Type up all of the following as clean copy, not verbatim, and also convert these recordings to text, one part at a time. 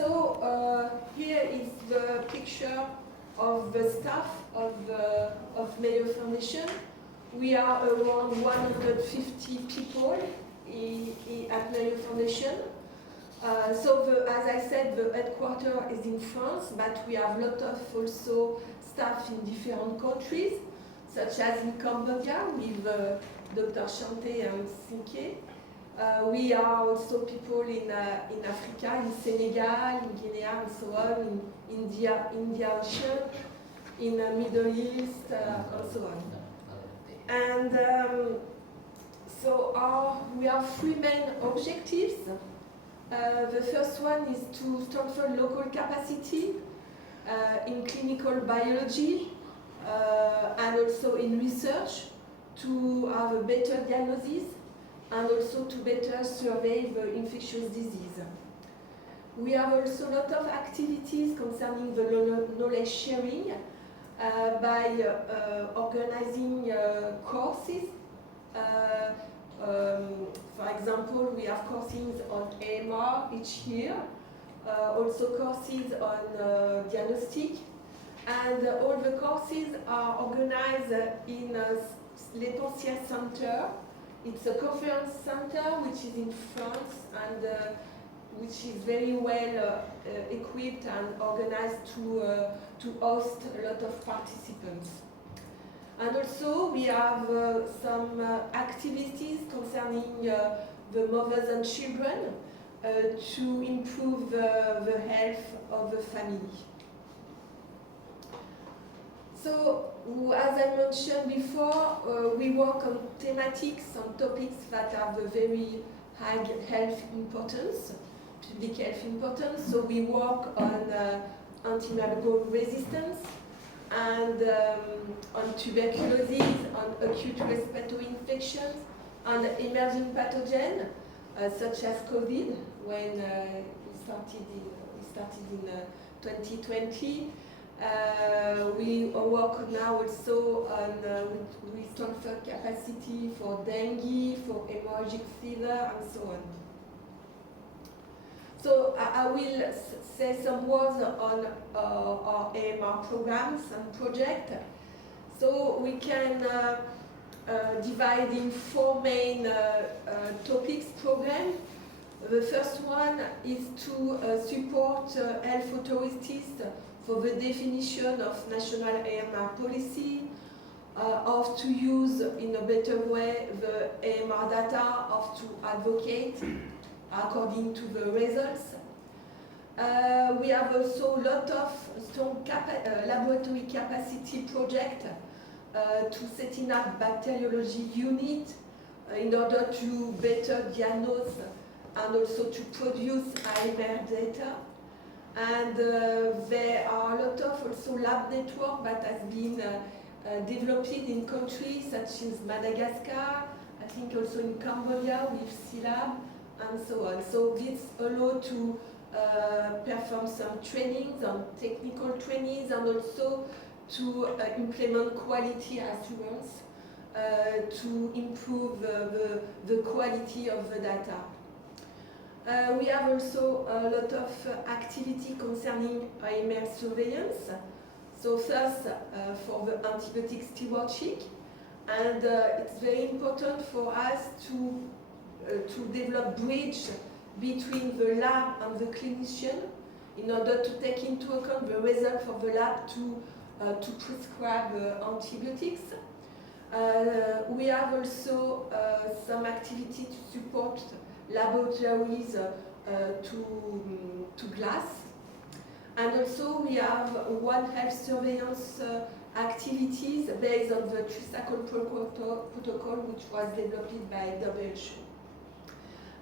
Here is the picture of the staff of Mayo Foundation. We are around 150 people at Mayo Foundation. As I said, the headquarters is in France, but we have a lot of also staff in different countries, such as in Cambodia with Dr. Chante and Sinke. We are also people in Africa, in Senegal, in Guinea, and so on, in India Ocean, in the Middle East, and so on. And we have three main objectives. The first one is to strengthen local capacity in clinical biology and also in research to have a better diagnosis and also to better survey the infectious disease. We have also a lot of activities concerning the knowledge sharing by organizing courses. For example, we have courses on AMR each year, also courses on diagnostic, and all the courses are organized in Les Pensiers Center. It's a conference center which is in France and which is very well equipped and organized to host a lot of participants. And also we have some activities concerning the mothers and children to improve the health of the family. So, as I mentioned before, we work on thematics, on topics that have a very high health importance, public health importance. So we work on antimicrobial resistance and on tuberculosis, on acute respiratory infections, and emerging pathogens such as COVID, when it started in 2020. We work now also on we transfer capacity for dengue, for hemorrhagic fever, and so on. So I will say some words on our AMR programs and projects. So we can divide in four main topics program. The first one is to support health authorities for the definition of national AMR policy, of to use in a better way the AMR data, of to advocate according to the results. We have also a lot of strong laboratory capacity project to setting up bacteriology unit in order to better diagnose and also to produce AMR data. And there are a lot of also lab network that has been developed in countries such as Madagascar, I think also in Cambodia with CLAB and so on. So this allows to perform some trainings, on technical trainings, and also to implement quality assurance to improve the quality of the data. We have also a lot of activity concerning AMR surveillance. So first, for the antibiotic stewardship, and it's very important for us to develop bridge between the lab and the clinician in order to take into account the result of the lab to prescribe antibiotics. We have also some activity to support laboratories to glass. And also we have One Health surveillance activities based on the TRISACOL protocol which was developed by WHO.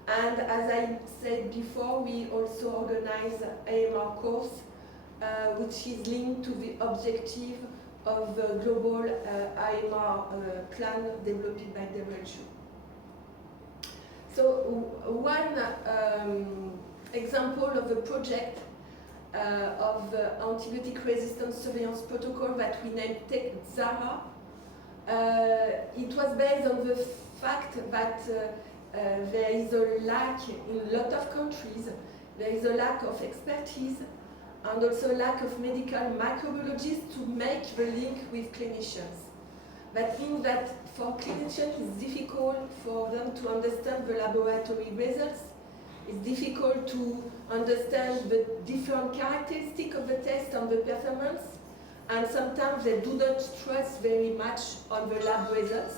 And as I said before, we also organize AMR course which is linked to the objective of the global AMR plan developed by WHO. So one example of a project of the antibiotic resistance surveillance protocol that we named TechZara, it was based on the fact that there is a lack in a lot of countries there is a lack of expertise and also lack of medical microbiologists to make the link with clinicians. That means that for clinicians it's difficult for them to understand the laboratory results. It's difficult to understand the different characteristics of the test and the performance, and sometimes they do not trust very much on the lab results.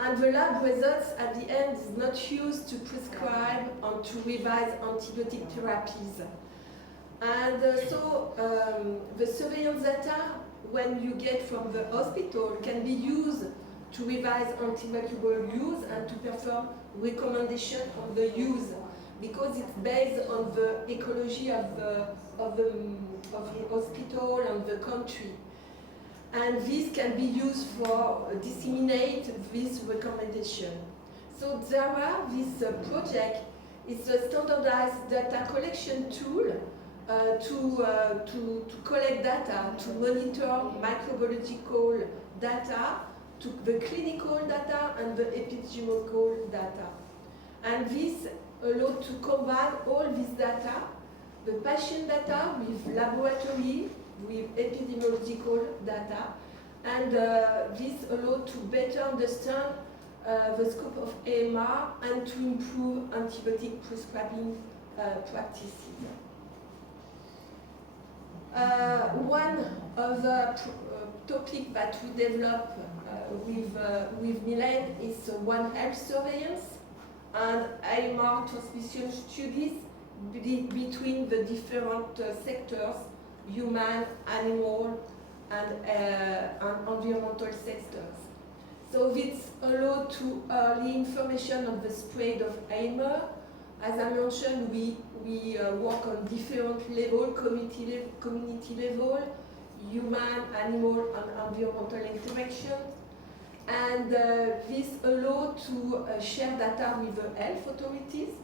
And the lab results at the end is not used to prescribe and to revise antibiotic therapies. And the surveillance data, when you get from the hospital, can be used to revise antimicrobial use and to perform recommendation on the use, because it's based on the ecology of the hospital and the country. And this can be used for disseminate this recommendation. So Zara, this project, is a standardized data collection tool to collect data, to monitor microbiological data, to the clinical data and the epidemiological data. And this allows to combine all this data, the patient data with laboratory, with epidemiological data, and this allows to better understand the scope of AMR and to improve antibiotic prescribing practices. One of the topics that we develop with Mylène is One Health surveillance and AMR transmission studies between the different sectors, human, animal, and environmental sectors. So this allows to early information on the spread of AMR. As I mentioned, we work on different levels, community level, human, animal, and environmental interactions. And this allows to share data with the health authorities.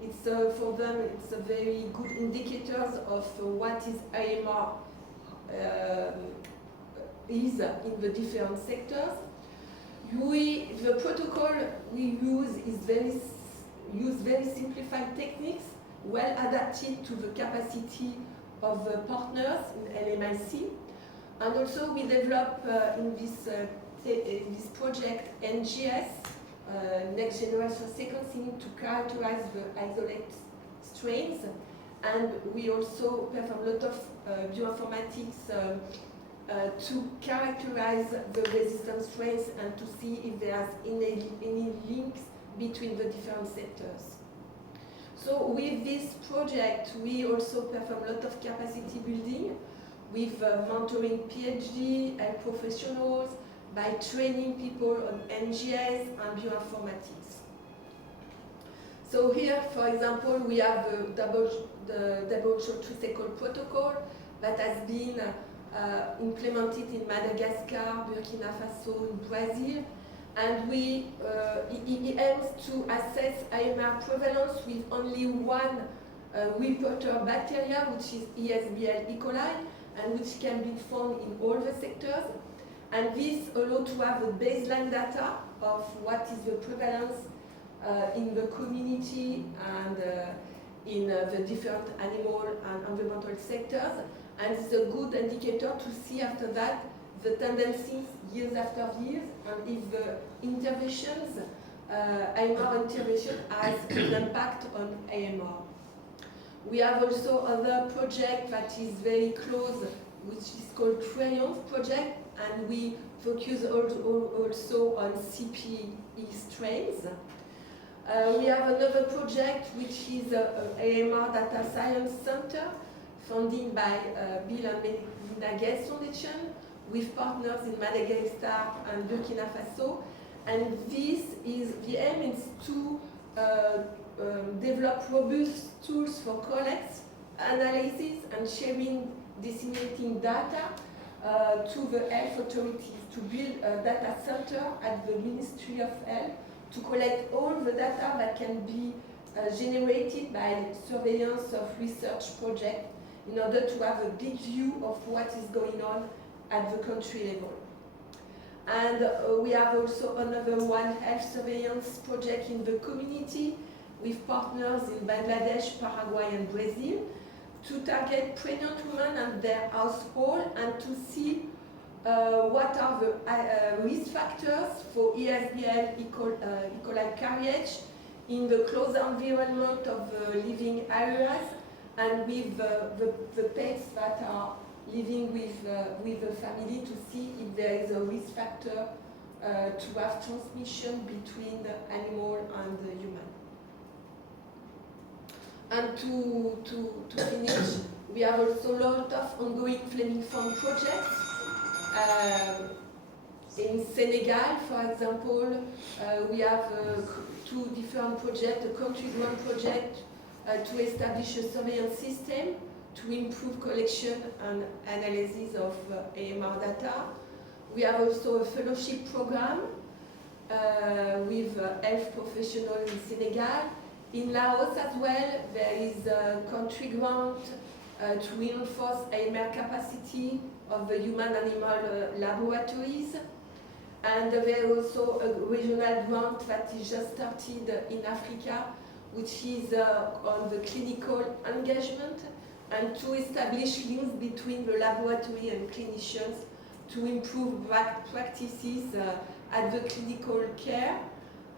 It's for them, it's a very good indicators of what is AMR is in the different sectors. The protocol we use is very simplified techniques, well adapted to the capacity of the partners in LMIC. And also we develop in this project NGS, next generation sequencing, to characterize the isolate strains. And we also perform a lot of bioinformatics to characterize the resistant strains and to see if there's any links between the different sectors. So with this project, we also perform a lot of capacity building with mentoring PhD and professionals, by training people on NGS and bioinformatics. So here, for example, we have the double-shot cycle protocol that has been implemented in Madagascar, Burkina Faso, and Brazil, and it aims to assess AMR prevalence with only one reporter bacteria, which is ESBL E. coli, and which can be found in all the sectors. And this allows to have a baseline data of what is the prevalence in the community and in the different animal and environmental sectors. And it's a good indicator to see after that the tendencies years after years, and if the interventions, AMR intervention has an impact on AMR. We have also other project that is very close, which is called Triumph project, and we focus also on CPE strains. We have another project which is AMR Data Science Center, funded by Bill and Melinda Gates Foundation, with partners in Madagascar and Burkina Faso. And this is, the aim is to develop robust tools for collect, analysis, and sharing, disseminating data to the health authorities, to build a data center at the Ministry of Health to collect all the data that can be generated by surveillance of research projects in order to have a big view of what is going on at the country level. And we have also another One Health surveillance project in the community with partners in Bangladesh, Paraguay and Brazil to target pregnant women and their household and to see what are the risk factors for ESBL E. coli carriage in the close environment of living areas and with the pets that are living with the family to see if there is a risk factor to have transmission between the animal and the human. And to finish, we have also a lot of ongoing Fleming Fund projects. In Senegal, for example, we have two different projects, a country grant project to establish a surveillance system to improve collection and analysis of AMR data. We have also a fellowship program with health professionals in Senegal. In Laos as well, there is a country grant to reinforce AMR capacity of the human-animal laboratories. And there is also a regional grant that is just started in Africa, which is on the clinical engagement and to establish links between the laboratory and clinicians to improve practices at the clinical care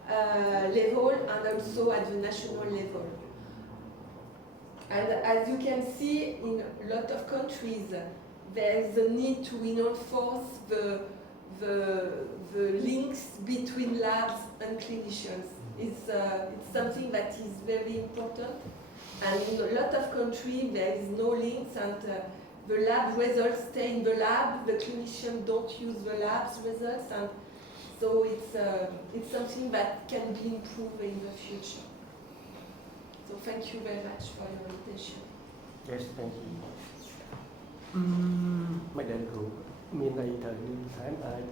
level and also at the national level. And as you can see, in a lot of countries, there is a need to reinforce the links between labs and clinicians. It's something that is very important. And in a lot of countries, there is no links, and the lab results stay in the lab. The clinicians don't use the lab's results, and so it's something that can be improved in the future. So thank you very much for your attention. Yes, thank you. Mấy đại cụ miền Tây thời niên tháng ai